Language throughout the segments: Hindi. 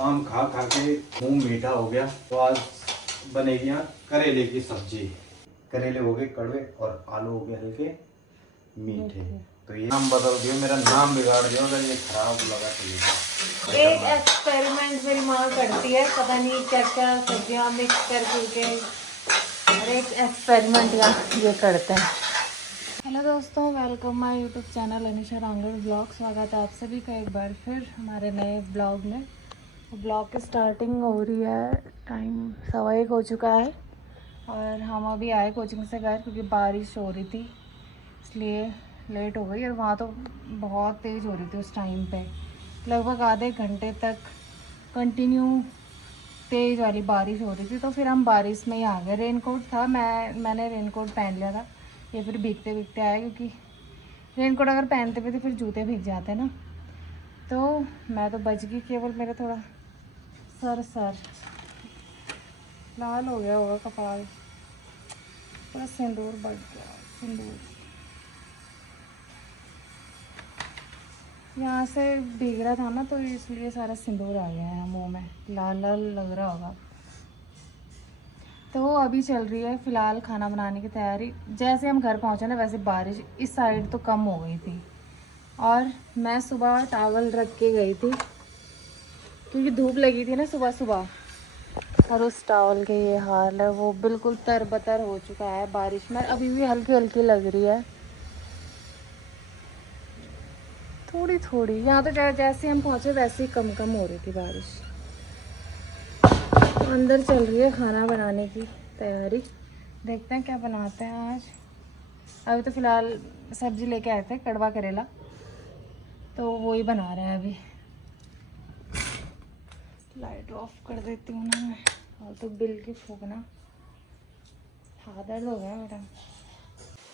आम खा खा के मुंह मीठा हो गया, तो आज बनेगी यहाँ करेले की सब्जी। करेले हो गए कड़वे और आलू हो गए हल्के मीठे। तो ये नाम बदल दियो, मेरा नाम बिगाड़ दियो अगर ये खराब लगा तो। एक एक्सपेरिमेंट मेरी माँ करती है, पता नहीं क्या क्या सब्जियाँ मिक्स करके और एक एक्सपेरिमेंट ये करते हैं। हेलो दोस्तों, welcome my YouTube channel Anisha Rangad vlog. स्वागत है आप सभी का एक बार फिर हमारे नए ब्लॉग में। ब्लॉग की स्टार्टिंग हो रही है, टाइम 1:15 हो चुका है और हम अभी आए कोचिंग से घर क्योंकि बारिश हो रही थी इसलिए लेट हो गई। और वहाँ तो बहुत तेज़ हो रही थी उस टाइम पे, लगभग आधे घंटे तक कंटिन्यू तेज़ वाली बारिश हो रही थी। तो फिर हम बारिश में ही आ गए। रेनकोट था, मैंने रेनकोट पहन लिया था। ये फिर भीगते भीगते आए क्योंकि रेनकोट अगर पहनते भी तो फिर जूते भीग जाते ना। तो मैं तो बच गई, केवल मेरा थोड़ा सर लाल हो गया होगा, कपाल पूरा सिंदूर बढ़ गया। सिंदूर यहाँ से भीग रहा था ना, तो इसलिए सारा सिंदूर आ गया है मुंह में, लाल लाल लग रहा होगा। तो अभी चल रही है फ़िलहाल खाना बनाने की तैयारी। जैसे हम घर पहुँचे ना वैसे बारिश इस साइड तो कम हो गई थी और मैं सुबह टॉवल रख के गई थी क्योंकि धूप लगी थी ना सुबह सुबह। और उस टॉवल के ये हाल है, वो बिल्कुल तरबतर हो चुका है बारिश में। अभी भी हल्की हल्की लग रही है थोड़ी थोड़ी। यहाँ तो जैसे हम पहुँचे वैसे ही कम कम हो रही थी बारिश। अंदर चल रही है खाना बनाने की तैयारी, देखते हैं क्या बनाते हैं आज। अभी तो फ़िलहाल सब्ज़ी लेके आए थे कड़वा करेला, तो वो ही बना रहे हैं अभी। लाइट ऑफ कर देती हूँ ना मैं, और तो बिल की फूकना, हाथ दर्द हो गया मेरा।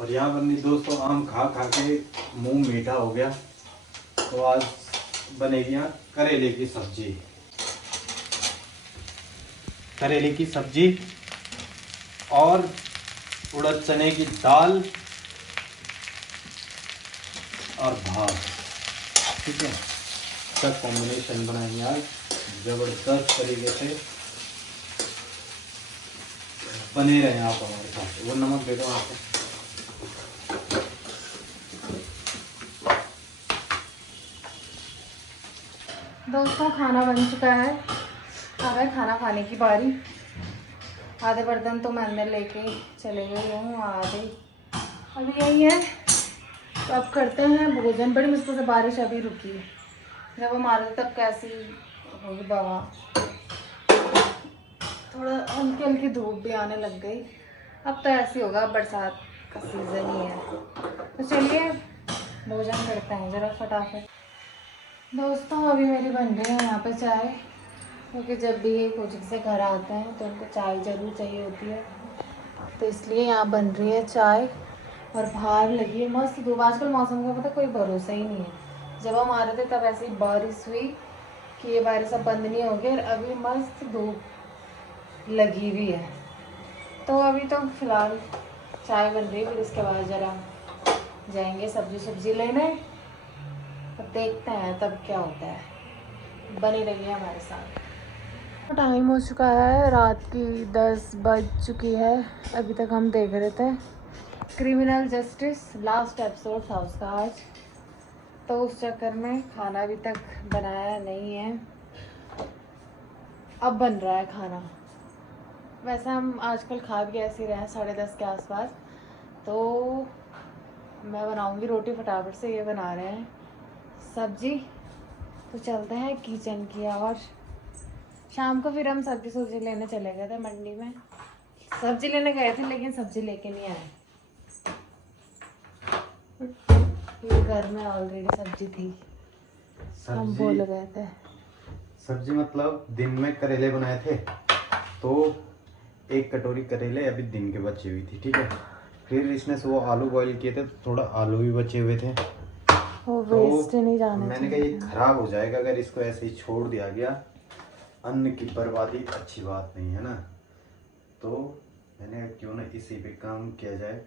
और यहाँ बनी दोस्तों आम खा खा के मुंह मीठा हो गया, तो आज बनेगी यहाँ करेले की सब्जी। करेले की सब्जी और उड़द चने की दाल और भात, ठीक है। सब कॉम्बिनेशन बनाएंगे आज जबरदस्त तरीके से। बने रहे आप हमारे साथ। वो नमक दे दो आपको। दोस्तों खाना बन चुका है, आ गए खाना खाने की बारी। आधे बर्तन तो मैं अंदर लेके चले गई हूँ, आधे अभी यही है। तो अब करते हैं भोजन। बड़ी मुश्किल से बारिश अभी रुकी है, जब हम आ रहे थे तब कैसी होगी बाबा। थोड़ा हल्की हल्की धूप भी आने लग गई। अब तो ऐसी होगा, बरसात का सीज़न ही है। तो चलिए भोजन करते हैं ज़रा फटाफट। दोस्तों अभी मेरी बन रही है यहाँ पे चाय, क्योंकि जब भी ये कोचिंग से घर आते हैं तो उनको चाय ज़रूर चाहिए होती है, तो इसलिए यहाँ बन रही है चाय। और बाहर लगी है मस्त धूप। आजकल मौसम का पता कोई भरोसा ही नहीं है। जब हम आ रहे थे तब ऐसी बारिश हुई कि ये बारिश अब बंद नहीं होगी, और अभी मस्त धूप लगी हुई है। तो अभी तो फिलहाल चाय बन रही है, फिर इसके बाद ज़रा जाएंगे सब्जी लेने। तब देखते हैं तब क्या होता है, बनी रहिए हमारे साथ। टाइम हो चुका है, रात की 10 बज चुकी है। अभी तक हम देख रहे थे क्रिमिनल जस्टिस, लास्ट एपिसोड था उसका आज, तो उस चक्कर में खाना अभी तक बनाया नहीं है। अब बन रहा है खाना। वैसे हम आजकल खा भी ऐसे रहे हैं 10:30 के आसपास। तो मैं बनाऊंगी रोटी फटाफट से, ये बना रहे हैं सब्जी। तो चलते हैं किचन की। और शाम को फिर हम सब्जी लेने चले गए थे मंडी में। सब्जी लेने गए थे लेकिन सब्जी लेके नहीं आए, ये घर में ऑलरेडी सब्जी थी, हम भूल गए थे। सब्जी मतलब दिन में करेले बनाए थे, तो 1 कटोरी करेले अभी दिन के बचे हुई थी, ठीक है। फिर इसमें से वो आलू बॉईल किए थे, तो थोड़ा आलू भी बचे हुए थे, वो तो वेस्ट नहीं जाना मैंने कहा ये खराब हो जाएगा अगर इसको ऐसे ही छोड़ दिया गया। अन्न की बर्बादी अच्छी बात नहीं है ना, तो मैंने क्यों ना इसी पे काम किया जाए।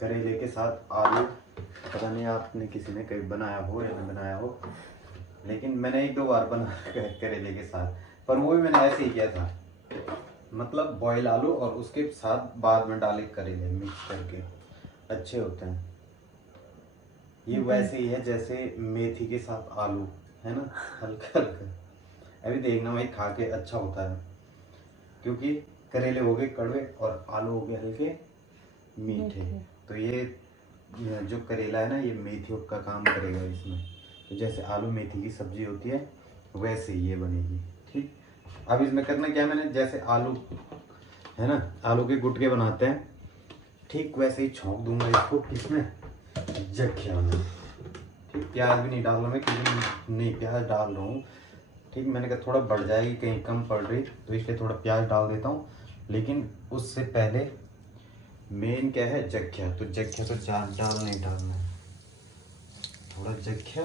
करेले के साथ आलू, पता नहीं आपने किसी ने कभी बनाया हो या नहीं बनाया हो, लेकिन मैंने 1-2 बार बना करेले के साथ, पर वो भी मैंने ऐसे ही किया था, मतलब बॉयल आलू और उसके साथ बाद में डाले करेले मिक्स करके, अच्छे होते हैं ये। वैसे ही है जैसे मेथी के साथ आलू है ना, हल्का हल्का। अभी देखना भाई खा के अच्छा होता है, क्योंकि करेले हो गए कड़वे और आलू हो गए हल्के मीठे। तो ये जो करेला है ना, ये मेथी का काम करेगा इसमें। तो जैसे आलू मेथी की सब्जी होती है वैसे ये बनेगी। ठीक, अब इसमें करना क्या, मैंने जैसे आलू है ना, आलू के गुटके बनाते हैं, ठीक वैसे ही छोंक दूंगा इसको इसमें जख्या में। ठीक, प्याज भी नहीं डाल रहा मैं, क्योंकि नहीं प्याज डाल रहा हूँ। ठीक, मैंने कहा थोड़ा बढ़ जाएगी, कहीं कम पड़ रही तो इसलिए थोड़ा प्याज डाल देता हूँ। लेकिन उससे पहले मेन क्या है, जख्या। तो जख्या तो डाल नहीं डालना है, थोड़ा जख्या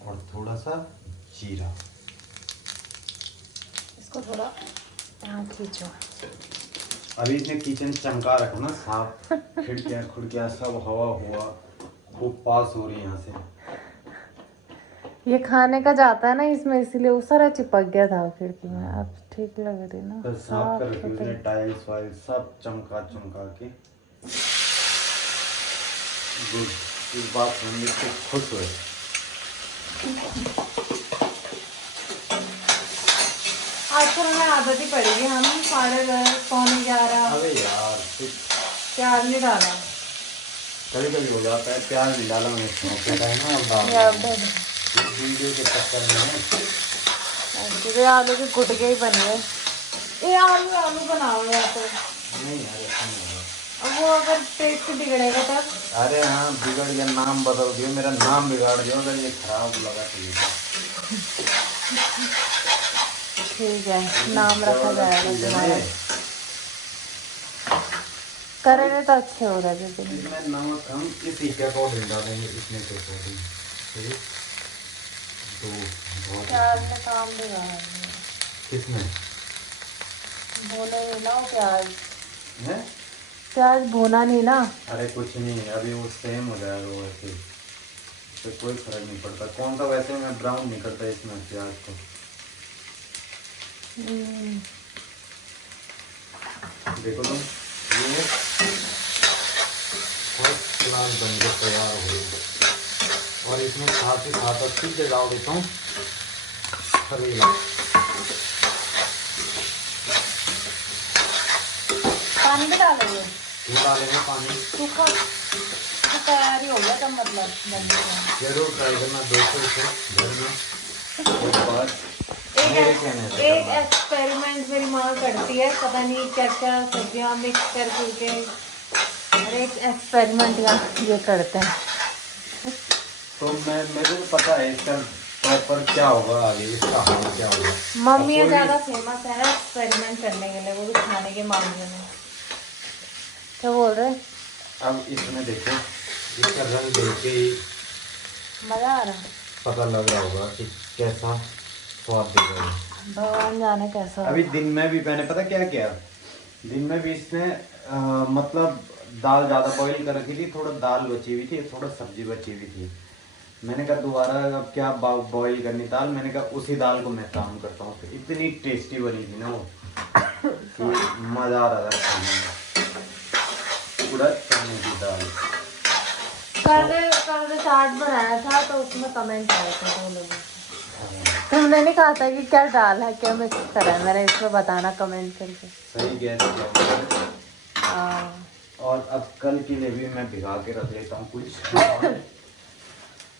और थोड़ा सा जीरा। इसको थोड़ा यहाँ खींचो। अभी इसने किचन चमका रखा ना, साफ खिड़कियाँ खुड़कियाँ सब हवा हुआ खूब पास हो रही है यहाँ से। ये खाने का जाता है ना इसमें, इसीलिए वो सारा चिपक गया था खिड़की में। अब ठीक लग रही ना, तो साफ कर रखी उसने, टाइल्स वाइल्स सब चमका चमका के। गुड, इस बात सुन के खुश हुए। आजकल हमें आदत ही पड़ेगी, हम 10:30 11:15। अबे यार प्याज नहीं डाला, कभी कभी हो जाता है, प्याज नहीं डाला मैंने इसमें टाइम ना, अब या डाल इस वीडियो के चक्कर में। ऐसे आलू के गुटके ही बन गए। ये आलू आलू बनाओ या तो नहीं यार ऐसा नहीं होगा। अब वो अगर टेस्ट बिगड़ेगा तब। अरे हाँ बिगड़ गया, नाम बदल दियो, मेरा नाम बिगाड़ दियो अगर ये खराब लगा तो ये। ठीक है, नाम रखा जाएगा तुम्हारा। करेले तो अच्छे हो रहे थे। इसमें नमक हम इसी के अकॉर्डिंग डालेंगे, इसमें के अकॉर्डिंग। तो प्याज में काम बिगाड़ा किसमें भुने नहीं ना वो प्याज। है? प्याज भुना नहीं ना। अरे कुछ नहीं, अभी वो सेम हो जाएगा वो ऐसे, तो कोई फर्क नहीं पड़ता कौन सा। वैसे मैं ब्राउन नहीं करता इसमें प्याज को। देखो तुम, ये फर्स्ट क्लास बन के तैयार हो गई। और इसमें साथ ही साथ अच्छी से डाल देता हूँ करेला। पानी भी डालोगे? ये डालेंगे पानी सूखा तो तैयार ही हो गया तब, मतलब बनने का। जरूर ट्राई करना दोस्तों से घर में। उसके बाद एक एक्सपेरिमेंट मेरी माँ करती है, पता नहीं क्या क्या सब्जियाँ मिक्स कर करके, और एक एक्सपेरिमेंट ये करते हैं। तो मेरे को पता है इसका प्रॉपर क्या होगा आगे, इसका हाल क्या होगा। मम्मी ये ज़्यादा फेमस है ना एक्सपेरिमेंट करने के लिए, वो भी खाने के मामले में। क्या बोल रहे? अब इसमें देखो, इसका रंग देख के ही मज़ा आ रहा, पता लग रहा होगा कि कैसा स्वाद देगा। भगवान जाने कैसा। अभी दिन में भी मैंने पता क्या किया, दिन में भी इसने मतलब दाल ज़्यादा बॉईल कर रखी थी, थोड़ा दाल बची हुई थी, थोड़ा सब्जी बची हुई थी। मैंने कहा दोबारा अब क्या बॉईल करनी दाल, मैंने कहा उसी दाल को मैं काम करता हूँ। तो इतनी टेस्टी बनी थी ना वो कि मज़ा आ रहा था खाने में। पूरा चने की दाल। कल चाट बनाया था तो उसमें कमेंट आए थे दो लोगों के। तुमने नहीं कहा था कि क्या डाल है, क्या मिक्स करा है, मैंने इसमें बताना कमेंट करके। सही गैस किया। और अब कल के लिए भी मैं भिगा के रख लेता हूँ कुछ।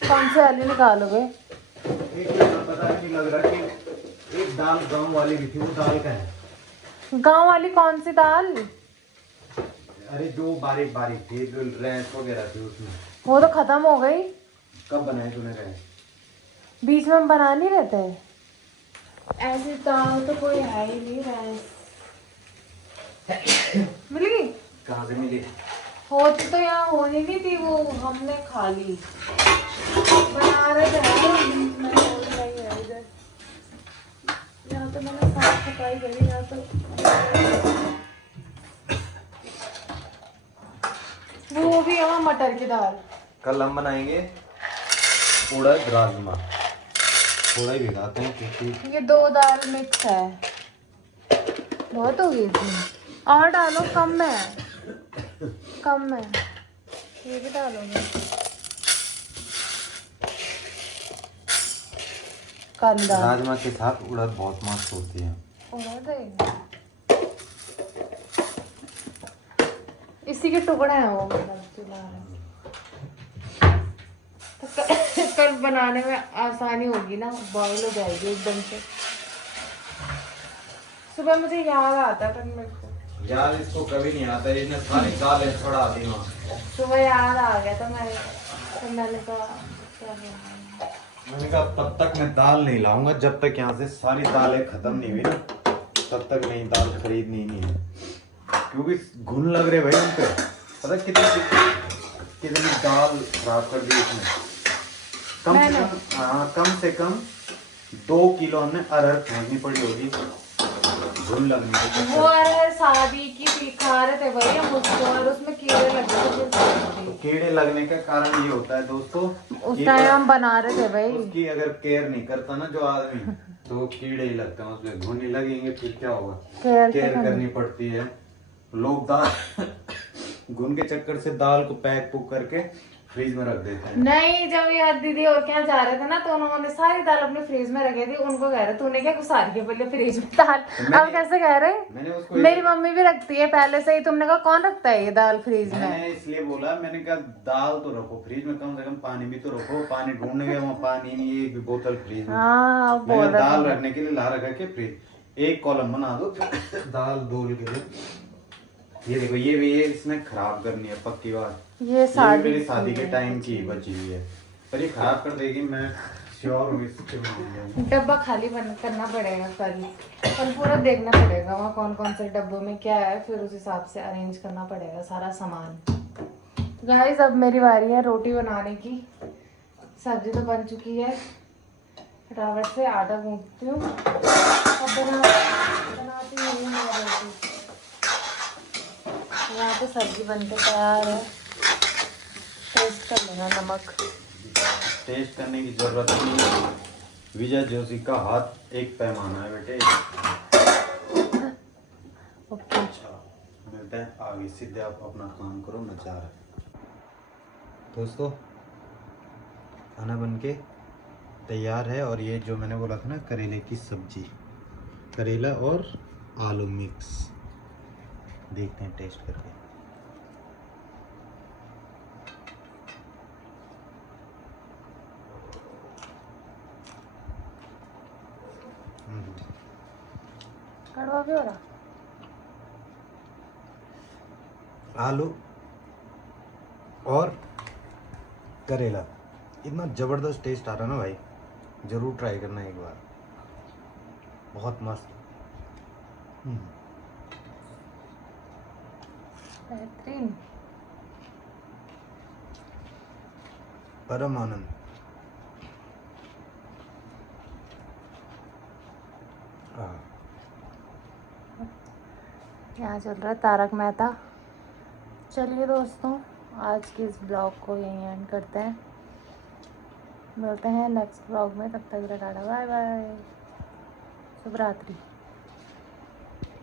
कौन से आलू निकालोगे? एक पता नहीं लग रहा कि एक दाल गांव वाली भी थी, वो दाल का है। गांव वाली कौन सी दाल? अरे जो बारीक बारीक थी, जो रैंस वगैरह थी उसमें। वो तो खत्म हो गई। कब बनाई तूने रैंस? बीच में हम बना नहीं रहते ऐसी दाल तो कोई है ही नहीं। रैंस मिली? कहाँ से मिली? होती तो यहाँ होनी नहीं थी, वो हमने खा ली। बना रहे थे बीच में हो रही है इधर। यहाँ तो मैंने साफ सफाई करी, यहाँ तो वो भी है मटर की दाल। कल हम बनाएंगे उड़द राजमा। थोड़ा ही भिगाते हैं क्योंकि ये 2 दाल मिक्स है, बहुत होगी इसमें। और डालो, कम में है, कम में। ये भी डालोगे? काली दाल। राजमा के साथ उड़द बहुत मस्त होती है। उड़द है, इसी के टुकड़े हैं वो, मतलब चुला है। तो कल बनाने में आसानी होगी ना, बॉईल हो जाएगी एकदम से। सुबह मुझे याद आता है, पर मेरे को यार इसको कभी नहीं आता, इसने सारी दालें छड़ा दी वहाँ। सुबह याद आ गया तो मैंने कहा क्या बनाना। मैंने कहा तब तक मैं दाल नहीं लाऊंगा जब तक यहाँ से सारी दालें खत्म नहीं हुई ना, तब तक नहीं दाल खरीदनी नहीं है, क्योंकि घुन लग रहे भाई उनपे। पता कितनी दाल खराब कर दी इसने। कम से कम 2 किलो हमने अरहर फेंकनी पड़ी होगी घुन लगने के वो अरहर शादी की थी, खा रहे थे भाई हम उसको, और उसमें कीड़े लग गए थे। कीड़े लगने का कारण ये होता है दोस्तों, उस टाइम हम बना रहे थे भाई, उसकी अगर केयर नहीं करता ना जो आदमी, तो कीड़े ही लगते हैं उसमें, घुन ही लगेंगे फिर क्या होगा। केयर करनी पड़ती है। लोग दाल घुन के चक्कर से दाल को पैक पुक करके फ्रीज में रख देते हैं। नहीं, जब यार दीदी और क्या जा रहे थे ना, तो उन्होंने सारी दाल अपने फ्रीज में रखी थी। उनको कह रहे तूने क्या घुसा रही है पहले फ्रीज में दाल, अब कैसे कह रहे? मैंने उसको मेरी मम्मी भी रखती है पहले से ही। तुमने कहा कौन रखता है ये दाल फ्रीज में? मैंने इसलिए बोला, मैंने कहा दाल तो रखो फ्रीज में, कम से कम पानी भी तो रखो। पानी ढूंढने गए वहाँ पानी नहीं, एक बोतल फ्रीज में। हाँ, मैंने दाल रखने के लिए ला रखा के फ्रीज, एक कॉलम बना दो दाल धोल के लिए। ये देखो, ये भी इसने खराब करनी है पक्की बात। ये मेरी शादी के टाइम की बची हुई है, पर ये खराब कर देगी, मैं श्योर हूँ इसके। डब्बा खाली करना पड़ेगा कल पूरा देखना पड़ेगा वहाँ कौन कौन से डब्बों में क्या है, फिर उस हिसाब से अरेंज करना पड़ेगा सारा सामान। गाइस अब मेरी बारी है रोटी बनाने की। सब्जी तो बन चुकी है, फटाफट से आटा गूंथती हूँ, अब बनाती हूँ रोटी। यहाँ पे सब्जी बनकर तैयार है, टेस्ट कर लेना। नमक टेस्ट करने की जरूरत नहीं, विजय जोशी का हाथ एक पैमाना है बेटे। ओके, मिलते हैं आगे, सीधे आप अपना काम करो, मैं जा रहा हूँ। दोस्तों खाना बनके तैयार है, और ये जो मैंने बोला था ना करेले की सब्जी, करेला और आलू मिक्स, देखते हैं टेस्ट करके। कड़वा भी हो रहा। आलू और करेला इतना ज़बरदस्त टेस्ट आ रहा है ना भाई, ज़रूर ट्राई करना एक बार, बहुत मस्त। बेहतरीन, परम आनंद। यहाँ चल रहा है तारक मेहता। चलिए दोस्तों, आज के इस ब्लॉग को यहीं एंड करते हैं, मिलते हैं नेक्स्ट ब्लॉग में। तब तक टाटा बाय बाय, शुभ रात्रि।